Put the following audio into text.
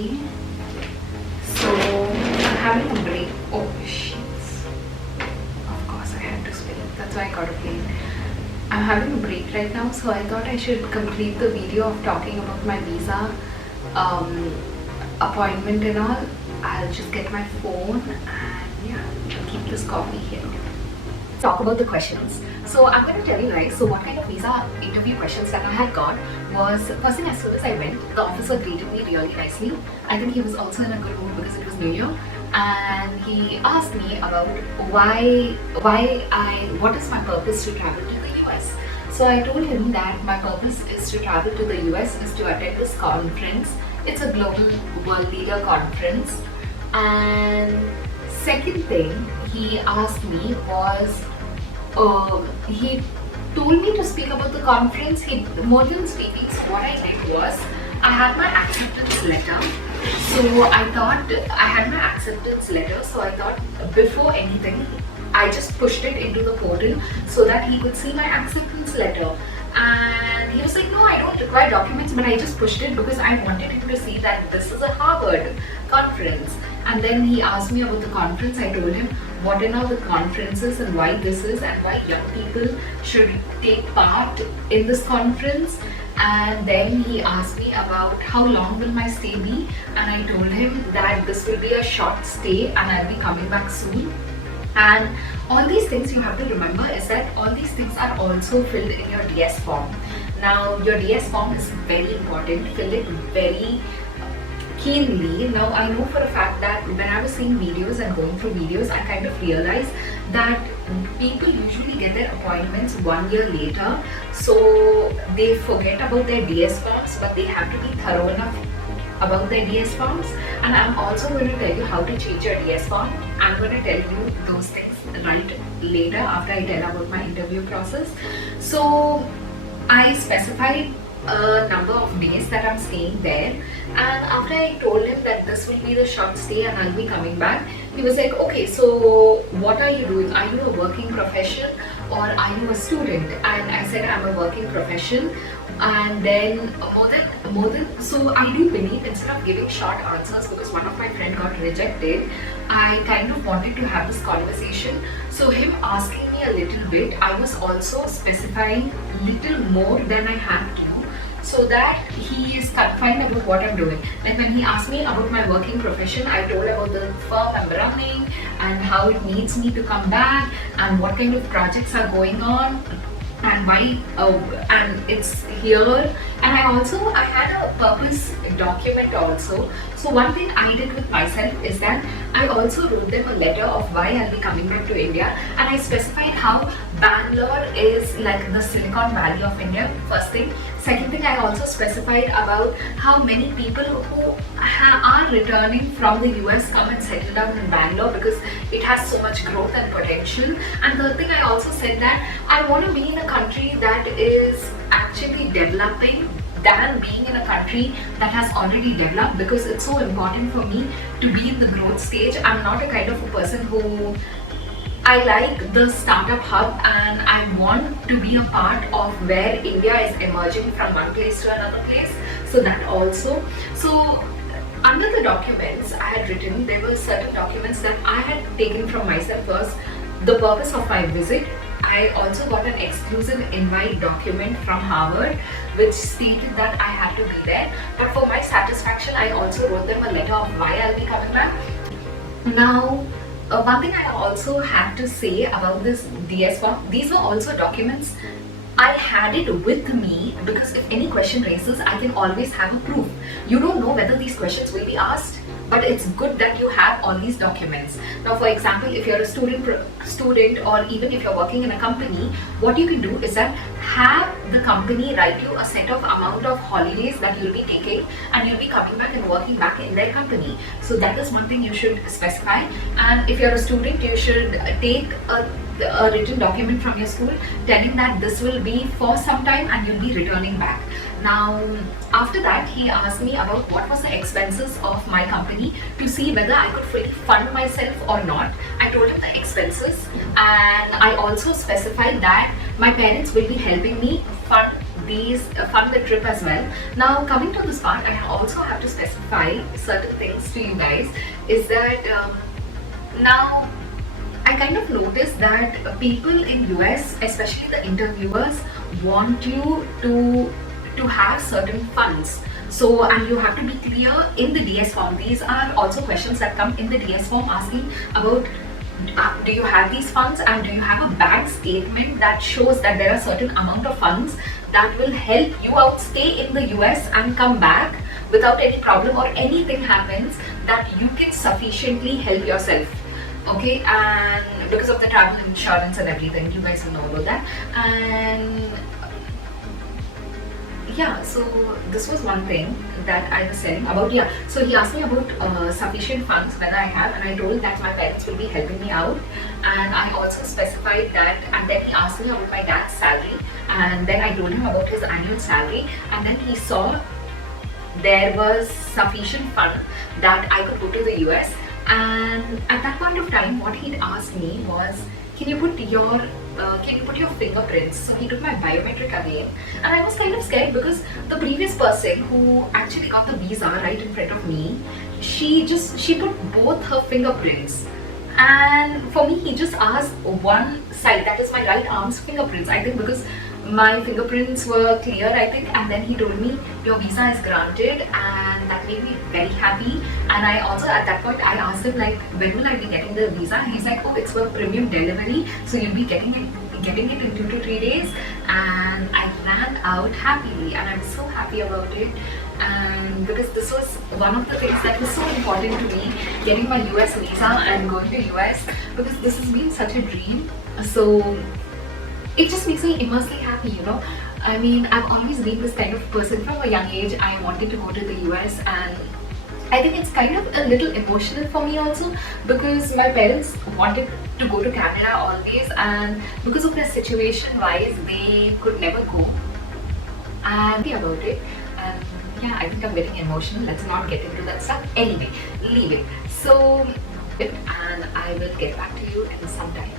So I'm having a break. Oh shit. Of course I had to spill it. That's why I got a plane. I'm having a break right now, so I thought I should complete the video of talking about my visa appointment and all. I'll just get my phone and yeah, I'll keep this coffee here. Talk about the questions. So I'm going to tell you guys, so what kind of visa interview questions that I had got was, first thing, as soon as I went, the officer greeted me really nicely. I think he was also in a good mood because it was New Year, and he asked me about what is my purpose to travel to the US. So I told him that my purpose is to travel to the US is to attend this conference. It's a global world leader conference. And second thing he asked me was, he told me to speak about the conference. More than speaking, so what I did was, I had my acceptance letter. So I thought before anything, I just pushed it into the portal so that he could see my acceptance letter. And he was like, no, I don't require documents, but I just pushed it because I wanted him to see that this is a Harvard conference. And then he asked me about the conference. I told him what are the conferences and why this is and why young people should take part in this conference. And then he asked me about how long will my stay be, and I told him that this will be a short stay and I'll be coming back soon. And all these things you have to remember is that all these things are also filled in your DS form. Now your DS form is very important. Fill it very keenly. Now I know for a fact that when I was seeing videos and going through videos, I kind of realized that people usually get their appointments 1 year later, so they forget about their DS forms, but they have to be thorough enough about their DS forms. And I'm also going to tell you how to change your DS form. I'm going to tell you those things right later after I tell about my interview process. So I specified a number of days that I'm staying there, and after I told him that this will be the short stay and I'll be coming back, he was like, okay, so what are you doing? Are you a working profession or are you a student? And I said I'm a working profession. And then so I do believe, instead of giving short answers, because one of my friend got rejected, I kind of wanted to have this conversation. So him asking me a little bit, I was also specifying little more than I had to, so that he is confined about what I'm doing. Like when he asked me about my working profession, I told about the firm I'm running and how it needs me to come back and what kind of projects are going on and why and it's here. And I had a purpose document also. So one thing I did with myself is that I also wrote them a letter of why I'll be coming back to India, and I specified how Bangalore is like the Silicon Valley of India, first thing. Second thing, I also specified about how many people who are returning from the US come and settle down in Bangalore because it has so much growth and potential. And third thing, I also said that I want to be in a country that is actually developing than being in a country that has already developed, because it's so important for me to be in the growth stage. I'm not a kind of a person who, I like the startup hub and I want to be a part of where India is emerging from one place to another place. So that also. So under the documents I had written, there were certain documents that I had taken from myself. First, the purpose of my visit. I also got an exclusive invite document from Harvard which stated that I had to be there. But for my satisfaction, I also wrote them a letter of why I'll be coming back. Now, one thing I also had to say about this DS form, these were also documents. I had it with me because if any question raises, I can always have a proof. You don't know whether these questions will be asked, but it's good that you have all these documents. Now, for example, if you're a student or even if you're working in a company, what you can do is that have the company write you a set of amount of holidays that you'll be taking, and you'll be coming back and working back in their company. So that is one thing you should specify. And if you're a student, you should take a written document from your school telling that this will be for some time and you'll be returning back. Now, after that, he asked me about what was the expenses of my company to see whether I could fully fund myself or not. I told him the expenses, and I also specified that my parents will be helping me fund fund the trip as well. Now coming to this part, I also have to specify certain things to you guys. Is that now I kind of noticed that people in US, especially the interviewers, want you to have certain funds. So, and you have to be clear in the DS form. These are also questions that come in the DS form asking about do you have these funds, and do you have a bank statement that shows that there are certain amount of funds that will help you out stay in the US and come back without any problem, or anything happens that you can sufficiently help yourself. Okay, and because of the travel insurance and everything, you guys will know about that. And yeah, so this was one thing that I was saying about. Yeah, so he asked me about sufficient funds whether I have, and I told that my parents will be helping me out, and I also specified that. And then he asked me about my dad's salary, and then I told him about his annual salary, and then he saw there was sufficient fund that I could go to the US. And at that point of time, what he'd asked me was, can you put your fingerprints? So he took my biometric again, and I was kind of scared because the previous person who actually got the visa right in front of me, she put both her fingerprints, and for me he just asked one side, that is my right arm's fingerprints, I think, because my fingerprints were clear, I think. And then he told me your visa is granted, and that made me very happy. And I also, at that point, I asked him like, when will I be getting the visa? And he's like, oh, it's for premium delivery, so you'll be getting it in 2 to 3 days. And I ran out happily, and I'm so happy about it. And because this was one of the things that was so important to me, getting my US visa and going to US, because this has been such a dream. So it just makes me immensely happy, you know. I mean, I've always been this kind of person from a young age. I wanted to go to the US, and I think it's kind of a little emotional for me also, because my parents wanted to go to Canada always, and because of their situation wise, they could never go. And about it, and yeah, I think I'm getting emotional. Let's not get into that stuff. Anyway, leave it. So, and I will get back to you in some time.